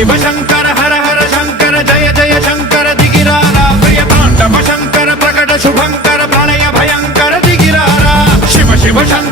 शिव शंकर हर हर शंकर जय जय शंकर दिगिरारा प्रिय तांडव शंकर प्रकट शुभंकर प्रणय भयंकर दिगिरारा शिव शिव शंकर